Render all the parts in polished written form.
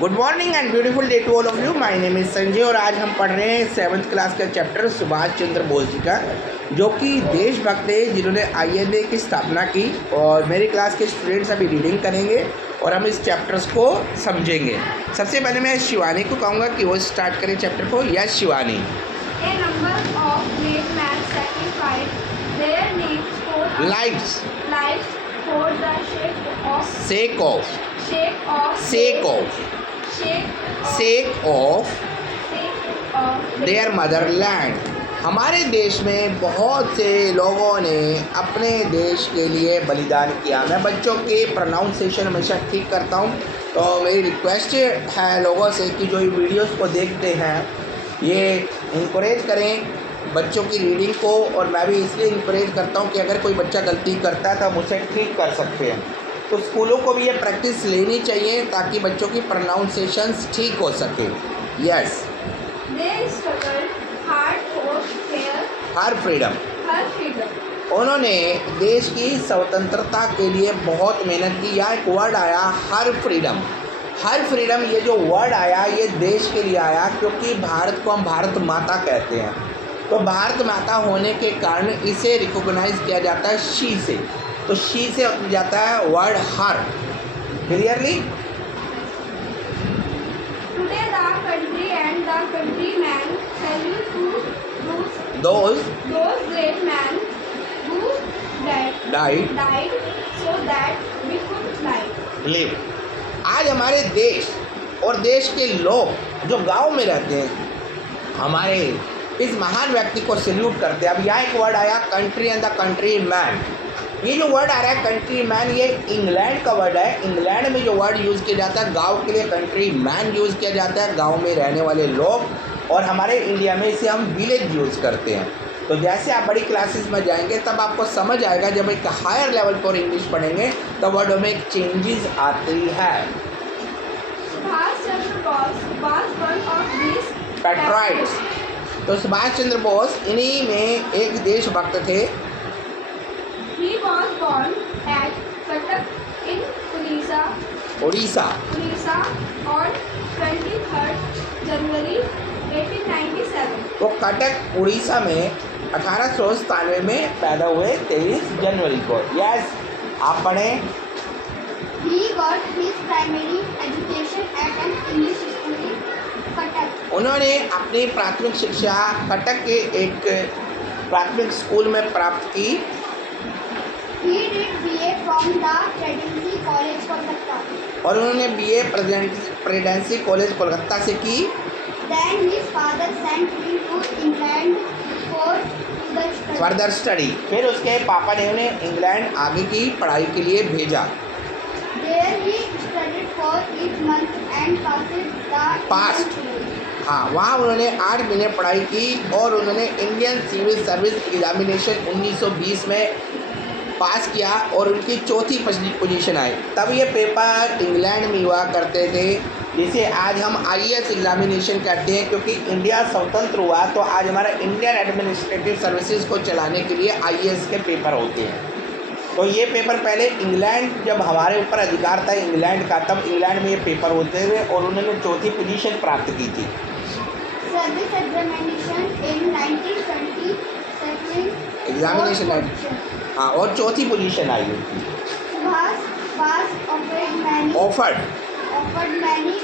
Good morning and beautiful day to all of you. My name is Sanjay और आज हम पढ़ रहे हैं 7th क्लास का चैप्टर सुभाष चंद्र बोस जी का, जो कि देशभक्त थे जिन्होंने INA की स्थापना की। और मेरी क्लास के स्टूडेंट्स अभी रीडिंग करेंगे और हम इस चैप्टर्स को समझेंगे। सबसे पहले मैं शिवानी को कहूँगा कि वो स्टार्ट करें चैप्टर को। Yes Shivani. sake of their motherland। हमारे देश में बहुत से लोगों ने अपने देश के लिए बलिदान किया। मैं बच्चों के प्रोनाउंसिएशन हमेशा ठीक करता हूँ, तो मेरी रिक्वेस्ट है लोगों से कि जो ये वीडियोस को देखते हैं ये इंकरेज करें बच्चों की रीडिंग को। और मैं भी इसलिए इंकरेज करता हूँ कि अगर कोई बच्चा गलती करता है तो हम उसे ठीक कर सकते हैं। तो स्कूलों को भी ये प्रैक्टिस लेनी चाहिए ताकि बच्चों की प्रोनाउंसिएशंस ठीक हो सके। यस। Her freedom. उन्होंने देश की स्वतंत्रता के लिए बहुत मेहनत की। यहाँ एक वर्ड आया हर फ्रीडम। हर फ्रीडम ये जो वर्ड आया ये देश के लिए आया, क्योंकि भारत को हम भारत माता कहते हैं। तो भारत माता होने के कारण इसे रिकॉग्नाइज किया जाता है शी से। तो शी से जाता है word her. Clearly. Today the country and the countrymen salute to those great men who died so that we could live। आज हमारे देश और देश के लोग जो गांव में रहते हैं हमारे इस महान व्यक्ति को सैल्यूट करते हैं। अब यहाँ एक वर्ड आया country and the country man. ये जो वर्ड आ रहा है कंट्री मैन, ये इंग्लैंड का वर्ड है। इंग्लैंड में जो वर्ड यूज़ किया जाता है गांव के लिए कंट्री मैन यूज़ किया जाता है, गांव में रहने वाले लोग। और हमारे इंडिया में इसे हम विलेज यूज़ करते हैं। तो जैसे आप बड़ी क्लासेस में जाएंगे तब आपको समझ आएगा, जब एक हायर लेवल पर इंग्लिश पढ़ेंगे तो वर्डों में एक चेंजेस आती है। Subhash Chandra Bose was one of these पेट्राइट्स। तो सुभाष चंद्र बोस इन्हीं में एक देशभक्त थे। He was born at Cuttack in Orissa on 23rd January 1897। वो कटक उड़ीसा में 1897 में पैदा हुए 23 जनवरी को। यस, आप पढ़ें। He got his primary education at an English school in Cuttack। उन्होंने अपनी प्राथमिक शिक्षा कटक के एक प्राथमिक स्कूल में प्राप्त की। He did BA from the Presidency College, Kolkata। और उन्होंने BA प्रेसिडेंसी कॉलेज कोलकाता से की। Then his father sent him to England for further study. फिर उसके पापा ने उन्हें इंग्लैंड आगे की पढ़ाई के लिए भेजा। There he studied for 8 months and passed the हाँ, वहाँ उन्होंने 8 महीने पढ़ाई की और उन्होंने इंडियन सिविल सर्विस एग्जामिनेशन 1920 में पास किया और उनकी चौथी पोजीशन आई। तब ये पेपर इंग्लैंड में हुआ करते थे, जिसे आज हम IAS एग्जामिनेशन कहते हैं। क्योंकि इंडिया स्वतंत्र हुआ तो आज हमारा इंडियन एडमिनिस्ट्रेटिव सर्विसेज को चलाने के लिए IAS के पेपर होते हैं। तो ये पेपर पहले इंग्लैंड, जब हमारे ऊपर अधिकार था इंग्लैंड का, तब इंग्लैंड में ये पेपर होते थे और उन्होंने चौथी पोजीशन प्राप्त की थी। सर्विस एग्जामिनेशन हाँ, और चौथी पोजीशन आई हुई थी। Offered many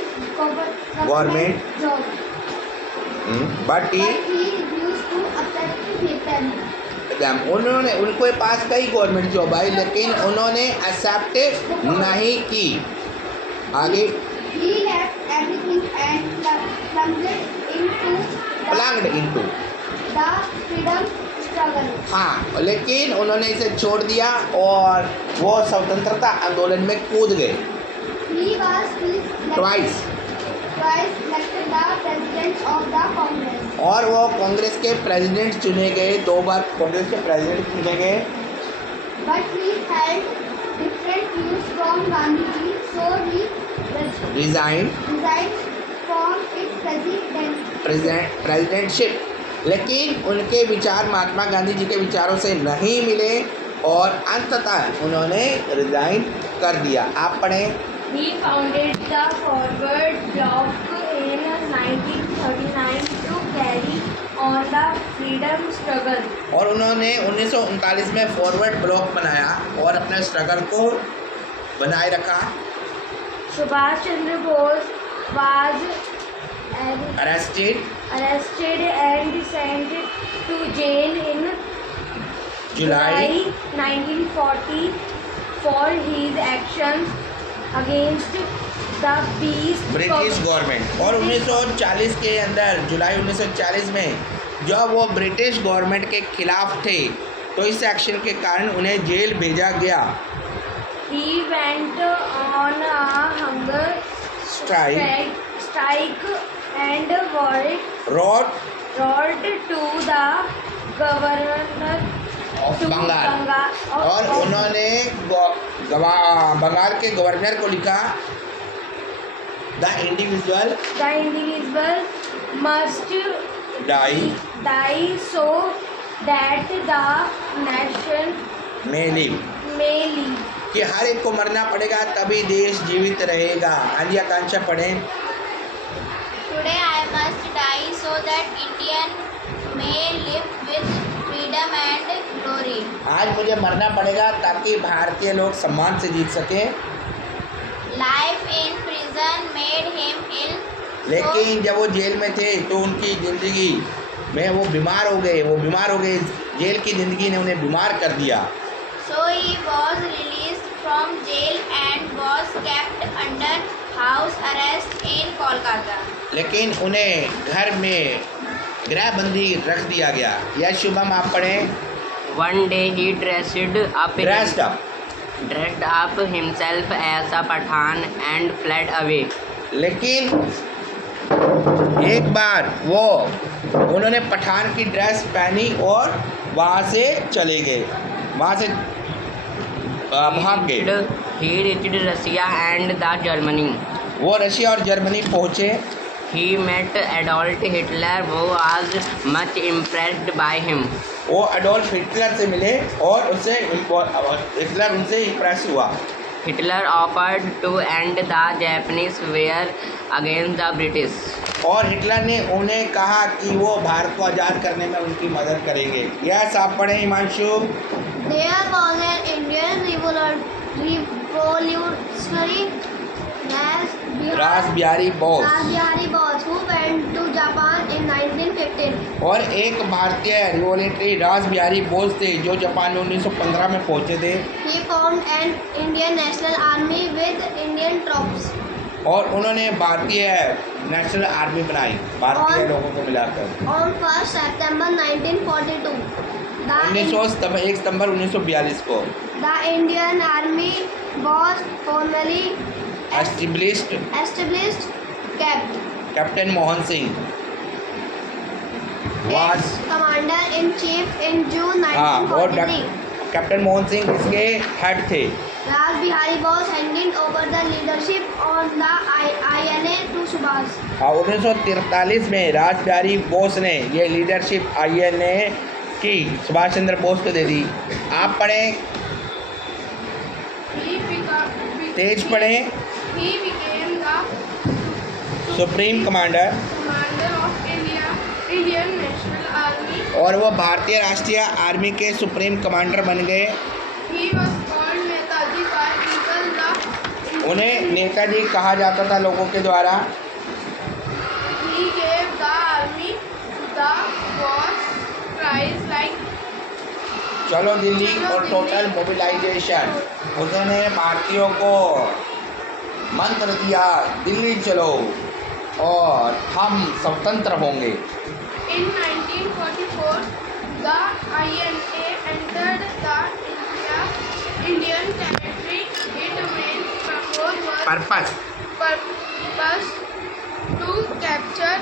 government jobs, but he refused to accept them। उनके पास कई गवर्नमेंट जॉब आई लेकिन उन्होंने एक्सेप्ट नहीं की। आगे He left everything and plunged into the freedom struggle। हाँ, लेकिन उन्होंने इसे छोड़ दिया और वो स्वतंत्रता आंदोलन में कूद गए। He was twice elected the president of the Congress। और वो कांग्रेस के प्रेसिडेंट चुने गए, 2 बार कांग्रेस के प्रेसिडेंट चुने गए। But he held different views from Gandhi, so he resigned from its presidentship. लेकिन उनके विचार महात्मा गांधी जी के विचारों से नहीं मिले और अंततः उन्होंने रिजाइन कर दिया। आप पढ़ें। He founded the Forward on the freedom struggle. और उन्होंने 1939 में फॉरवर्ड ब्लॉक बनाया और अपने स्ट्रगल को बनाए रखा। Subhash Chandra Bose was arrested and sent to jail in July 1940 for his actions against the peace British government. और 1940 के अंदर जुलाई 1940 में जब वो ब्रिटिश गवर्नमेंट के खिलाफ थे तो इस एक्शन के कारण उन्हें जेल भेजा गया। He went on a hunger strike and wrote to the governor of to Bengal. of- और of- उन्होंने बंगाल के गवर्नर को लिखा the individual the individual must die so that the nation may live, may live. कि हर एक को मरना पड़ेगा तभी देश जीवित रहेगा। आंधी आकांक्षा पढ़ें। Today I must die so that Indian may live with freedom and glory. आज मुझे मरना पड़ेगा ताकि भारतीय लोग सम्मान से जीत सकें। Life in prison made him ill. लेकिन जब वो जेल में थे तो उनकी ज़िंदगी में वो बीमार हो गए। जेल की ज़िंदगी ने उन्हें बीमार कर दिया। So he was released from jail and was kept under house arrest in Kolkata. लेकिन उन्हें घर में गृहबंदी रख दिया गया। यह शुभम आप पढ़ें। One day he dressed up himself as a Pathan and fled away. लेकिन एक बार उन्होंने पठान की ड्रेस पहनी और वहाँ से चले गए, वहाँ से भाग गए। He reached Russia and the Germany. वो रशिया और जर्मनी पहुँचे। He met Adolf Hitler, who was much impressed by him. वो एडोल्फ हिटलर से मिले और हिटलर उनसे इम्प्रेस हुआ। Hitler offered to end the Japanese war against the British. और हिटलर ने उन्हें कहा कि वो भारत को आज़ाद करने में उनकी मदद करेंगे। यह सब पढ़ें Himanshu. There was an Indian revolutionary Rasbihari Bose Bihari Bose who went to Japan in 1915. और एक भारतीय रिवोल्यूटरी रासबिहारी बोस थे जो जापान में 1915 में पहुंचे थे। He formed an Indian National Army with Indian troops. और उन्होंने भारतीय नेशनल आर्मी बनाई, भारतीय लोगों को मिलाकर। On 1 September 1942, 1 सितंबर 1942 को the Indian Army was formally established. kept captain Mohan Singh was commander in chief in June और 1943. कैप्टन मोहन सिंह इसके हेड थे। Ras Bihari Bose handed over the leadership on the INA to Subhash. और 1943 में रासबिहारी बोस ने ये लीडरशिप INA की सुभाष चंद्र बोस को दे दी। आप पढ़ें, तेज पढ़ें। He became the supreme commander commander of Indian National Army. और वो भारतीय राष्ट्रीय आर्मी के सुप्रीम कमांडर बन गए। He was called Netaji by people. उन्हें नेताजी कहा जाता था लोगों के द्वारा। He gave the army the war cries like चलो दिल्ली और टोटल मोबिलाइजेशन। उन्होंने भारतीयों को मंत्र दिया, दिल्ली चलो और हम स्वतंत्र होंगे। in 1944 the INA entered the Indian territory. Its main purpose to capture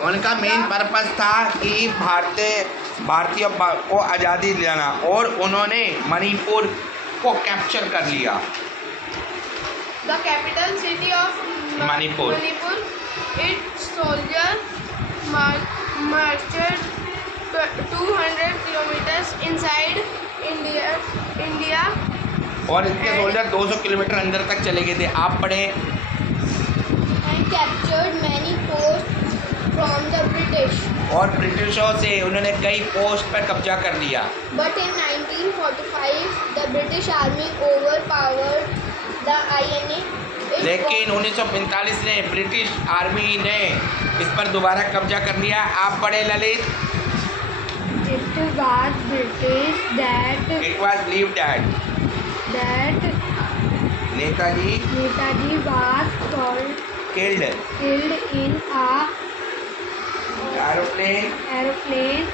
उनका मेन पर्पस था कि भारतीयों को आज़ादी दिलाना और उन्होंने मणिपुर को कैप्चर कर लिया। The capital city of Manipur. Its soldiers marched 200 kilometers inside India. और इसके सोल्जर 200 किलोमीटर अंदर तक चले गए थे। आप पढ़ें। And captured many forts from the British. और ब्रिटिशों से उन्होंने कई पोस्ट पर कब्जा कर लिया। But in 1945, the British Army overpowered the INA. It लेकिन 1945 में ब्रिटिश आर्मी ने इस पर दोबारा कब्जा कर लिया। आप पढ़े Lalit. It was British that It was believed that Netaji Netaji was killed killed in a aeroplane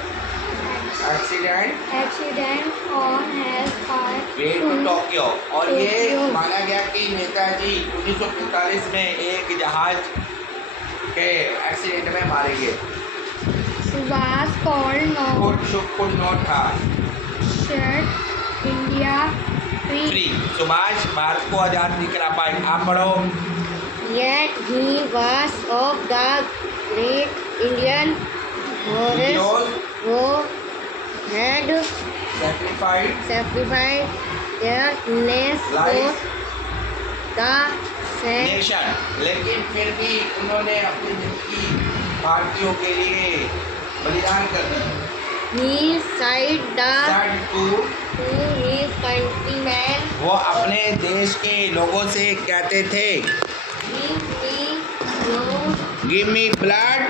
accident on his part way to Tokyo। और ये माना गया कि नेताजी 1945 में एक जहाज के एक्सीडेंट में मारे गए। was called could not था set India free. Subhash Bharat को आज़ाद नहीं करा पाए। आप पढ़ो। Yet he was of the great Indian Heroes who had sacrificed sacrificed their lives for life the sake. Nation. लेकिन फिर भी उन्होंने अपनी जिंदगी भारतीयों के लिए बलिदान कर दी। He said Said to to his countrymen, वो अपने देश के लोगों से कहते थे give me blood give me blood